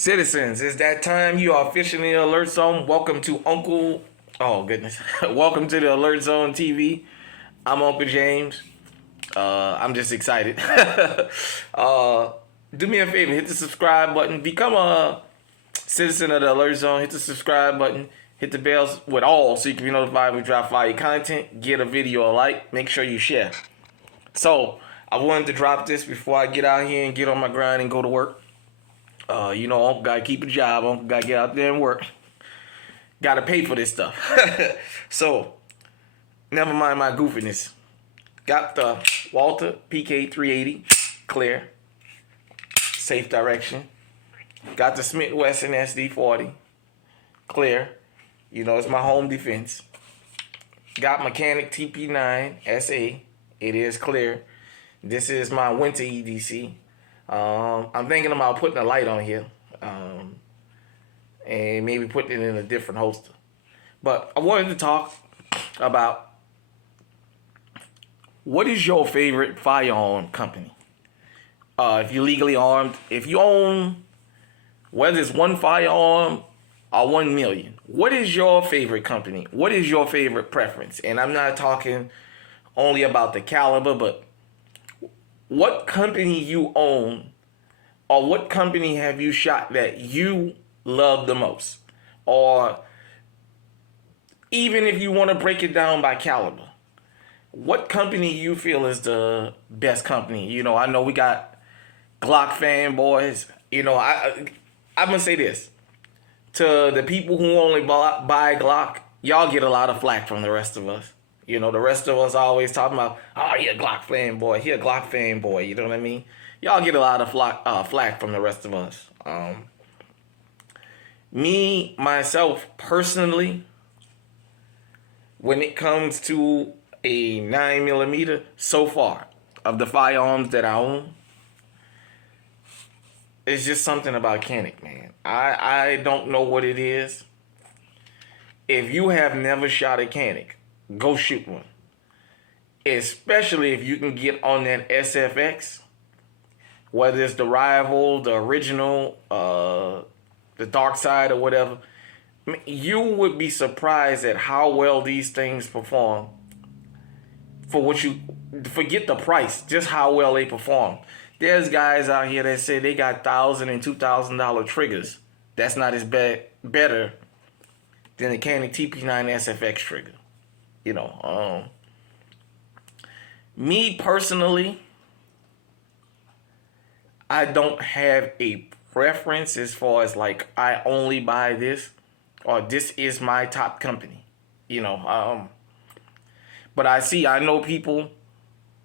Citizens, it's that time. You are officially in the Alert Zone. Welcome to Uncle. Oh, goodness. Welcome to the Alert Zone TV. I'm Uncle James. I'm just excited. Do me a favor, hit the subscribe button. Become a citizen of the Alert Zone. Hit the subscribe button. Hit the bells with all so you can be notified when we drop fire content. Get a video a like. Make sure you share. So, I wanted to drop this before I get out here and get on my grind and go to work. Uncle gotta keep a job. Uncle gotta get out there and work. Gotta pay for this stuff. So, never mind my goofiness. Got the Walther PK380 clear, safe direction. Got the Smith Wesson SD40 clear. It's my home defense. Got Mechanic TP9 SA. It is clear. This is my winter EDC. I'm thinking about putting a light on here, and maybe putting it in a different holster. But I wanted to talk about what is your favorite firearm company? If you're legally armed, if you own, whether it's one firearm or 1 million, what is your favorite company? What is your favorite preference? And I'm not talking only about the caliber, but what company you own, or what company have you shot that you love the most? Or even if you want to break it down by caliber, what company you feel is the best company? I know we got Glock fanboys. I'm going to say this. To the people who only buy Glock, y'all get a lot of flack from the rest of us. The rest of us always talking about, oh, he a Glock fanboy. He a Glock fanboy. You know what I mean? Y'all get a lot of flack from the rest of us. Myself, personally, when it comes to a 9mm, so far, of the firearms that I own, it's just something about Canic, man. I don't know what it is. If you have never shot a Canic, go shoot one. Especially if you can get on that SFX, whether it's the rival, the original, the dark side or whatever. You would be surprised at how well these things perform. Forget the price, just how well they perform. There's guys out here that say they got $1,000 and $2,000 triggers. That's not as better than the Canon TP9 SFX trigger. Me personally, I don't have a preference as far as like I only buy this or this is my top company. But I know people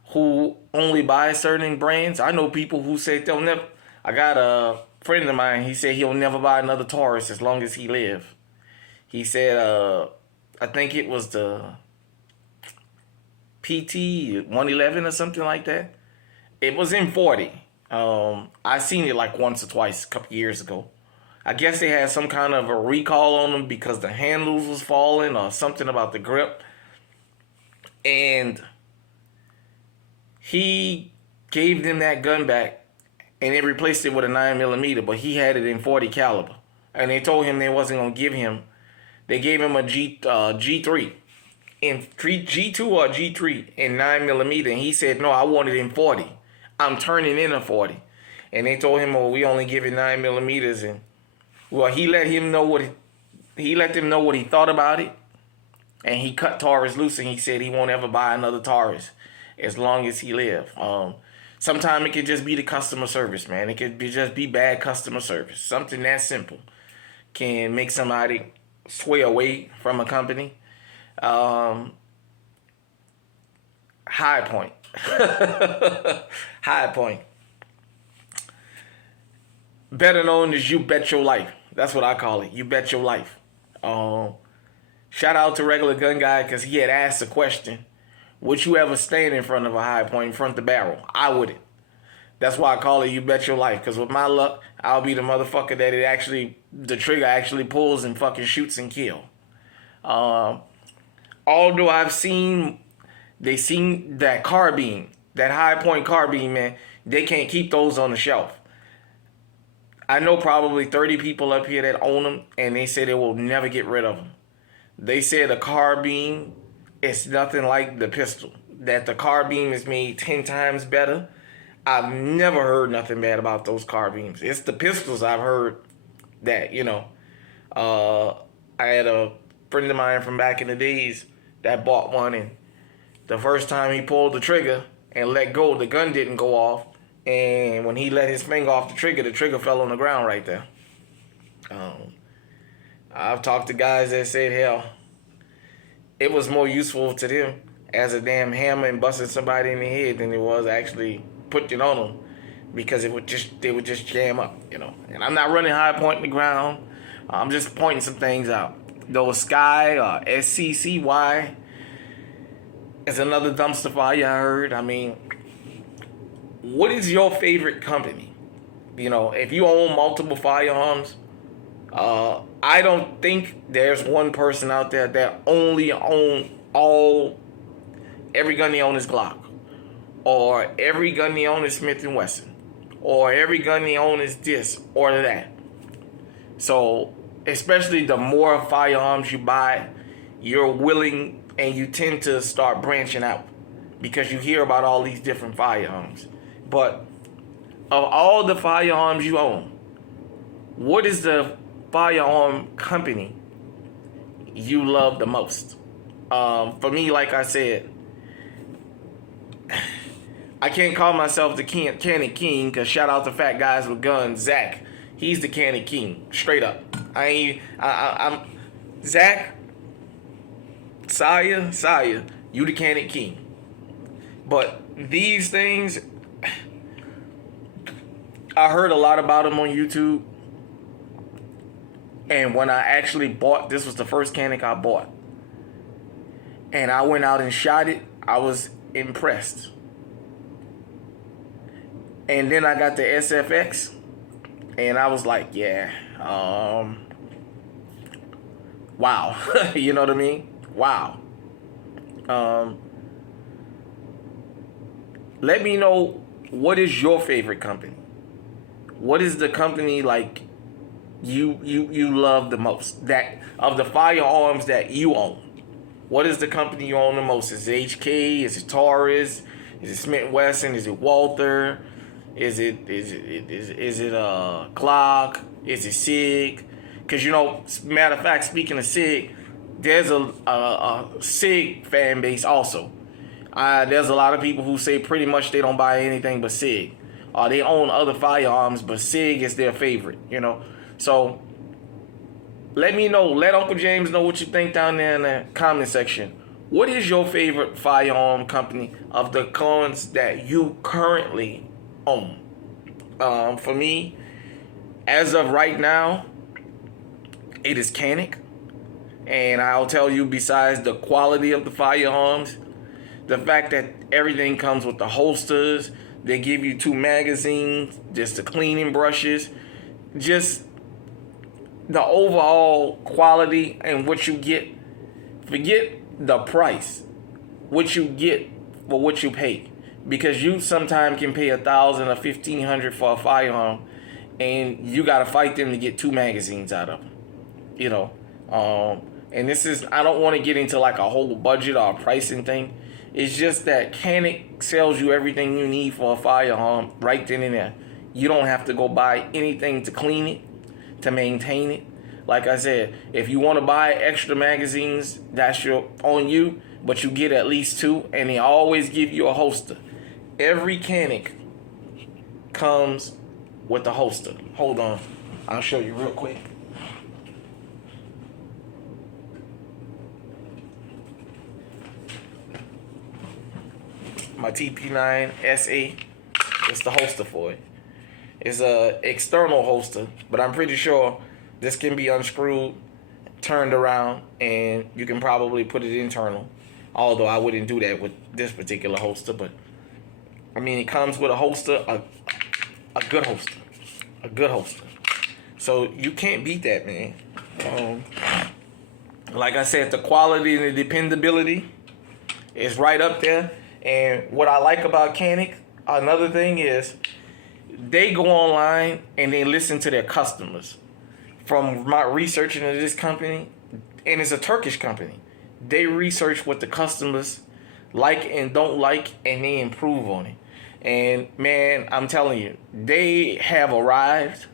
who only buy certain brands. I know people who say they'll never. I got a friend of mine. He said he'll never buy another Taurus as long as he live. He said, I think it was the PT 111 or something like that. It was in 40. I seen it like once or twice a couple years ago. I guess they had some kind of a recall on them because the handles was falling or something about the grip. And he gave them that gun back and they replaced it with a 9mm, but he had it in 40 caliber. And they told him they wasn't going to give him. They gave him a G3 in G2 or G3 in 9mm, and he said, no, I want it in 40. I'm turning in a 40. And they told him, well, we only give it 9mm. And well, he let them know what he thought about it. And he cut Taurus loose, and he said he won't ever buy another Taurus as long as he live. Sometimes it could just be the customer service, man. It could just be bad customer service. Something that simple can make somebody sway away from a company. High Point. High Point. Better known as You Bet Your Life. That's what I call it. You Bet Your Life. Shout out to Regular Gun Guy because he had asked a question. Would you ever stand in front of a High Point in front of the barrel? I wouldn't. That's why I call it You Bet Your Life. Because with my luck, I'll be the motherfucker that the trigger actually pulls and fucking shoots and kill. Although they seen that carbine, that High Point carbine, man, they can't keep those on the shelf. I know probably 30 people up here that own them, and they say they will never get rid of them. They say the carbine is nothing like the pistol. That the carbine is made 10 times better. I've never heard nothing bad about those carbines. It's the pistols I've heard that, I had a friend of mine from back in the days that bought one, and the first time he pulled the trigger and let go, the gun didn't go off. And when he let his finger off the trigger fell on the ground right there. I've talked to guys that said, hell, it was more useful to them as a damn hammer and busting somebody in the head than it was actually putting on them, because they would just jam up, And I'm not running high point in the ground. I'm just pointing some things out. Those Sky SCCY is another dumpster fire I heard. I mean, what is your favorite company? If you own multiple firearms, I don't think there's one person out there that only own every gun they own is Glock, or every gun they own is Smith & Wesson, or every gun they own is this or that. So, especially the more firearms you buy, you're willing and you tend to start branching out because you hear about all these different firearms. But of all the firearms you own, what is the firearm company you love the most? For me, like I said, I can't call myself the Cannon King, because shout out to Fat Guys with Guns, Zach. He's the Cannon King, straight up. I'm Zach, Saya, you the Cannon King. But these things, I heard a lot about them on YouTube. And when I actually bought, this was the first Cannon I bought, and I went out and shot it, I was impressed. And then I got the SFX, and I was like, yeah, wow. You know what I mean? Wow. Let me know, what is your favorite company? What is the company like you love the most, that of the firearms that you own? What is the company you own the most? Is it HK? Is it Taurus? Is it Smith & Wesson? Is it Walther? Is it Glock? Is it SIG? Because matter of fact, speaking of SIG, there's a SIG fan base also. There's a lot of people who say pretty much they don't buy anything but SIG. They own other firearms, but SIG is their favorite, So let me know. Let Uncle James know what you think down there in the comment section. What is your favorite firearm company of the guns that you currently own? For me, as of right now, it is Cannon. And I'll tell you, besides the quality of the firearms, the fact that everything comes with the holsters, they give you 2 magazines, just the cleaning brushes, just the overall quality and what you get. Forget the price, what you get for what you pay, because you sometimes can pay $1,000 or $1,500 for a firearm, and you gotta fight them to get 2 magazines out of them. And this is, I don't want to get into like a whole budget or a pricing thing. It's just that Cannon sells you everything you need for a firearm right then and there. You don't have to go buy anything to clean it, to maintain it. Like I said, if you want to buy extra magazines, that's on you, but you get at least 2, and they always give you a holster. Every Cannon comes with a holster. Hold on, I'll show you real quick. My TP9 SA, it's the holster for it. It's a external holster, but I'm pretty sure this can be unscrewed, turned around, and you can probably put it internal. Although I wouldn't do that with this particular holster, but I mean, it comes with a holster, a good holster, a good holster. So you can't beat that, man. Like I said, the quality and the dependability is right up there. And what I like about Cannon, another thing is, they go online and they listen to their customers. From my researching of this company, and it's a Turkish company, they research what the customers like and don't like, and they improve on it. And man, I'm telling you, they have arrived.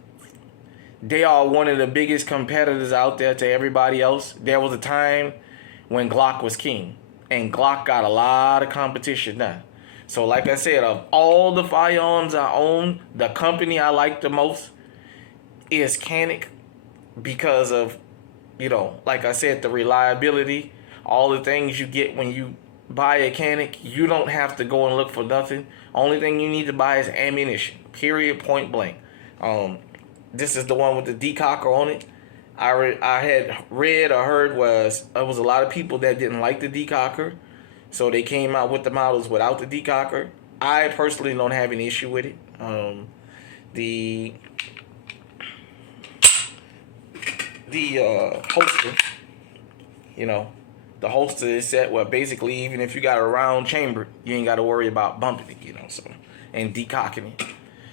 They are one of the biggest competitors out there to everybody else. There was a time when Glock was king, and Glock got a lot of competition now. So like I said, of all the firearms I own, the company I like the most is Canic, because of, like I said, the reliability, all the things you get when you buy a Canic. You don't have to go and look for nothing. Only thing you need to buy is ammunition, period, point blank. This is the one with the decocker on it. I had read or heard there was a lot of people that didn't like the decocker, so they came out with the models without the decocker. I personally don't have an issue with it. The holster, the holster is set where basically even if you got a round chamber, you ain't got to worry about bumping it, so, and decocking it.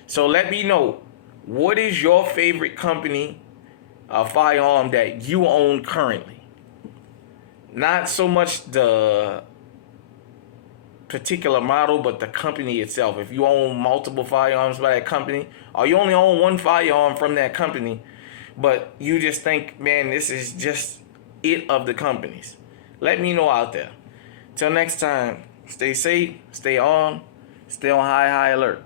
So let me know, what is your favorite company firearm that you own currently? Not so much the particular model, but the company itself. If you own multiple firearms by that company, or you only own one firearm from that company, but you just think, man, this is just it of the companies. Let me know out there. Till next time, stay safe, stay on high alert.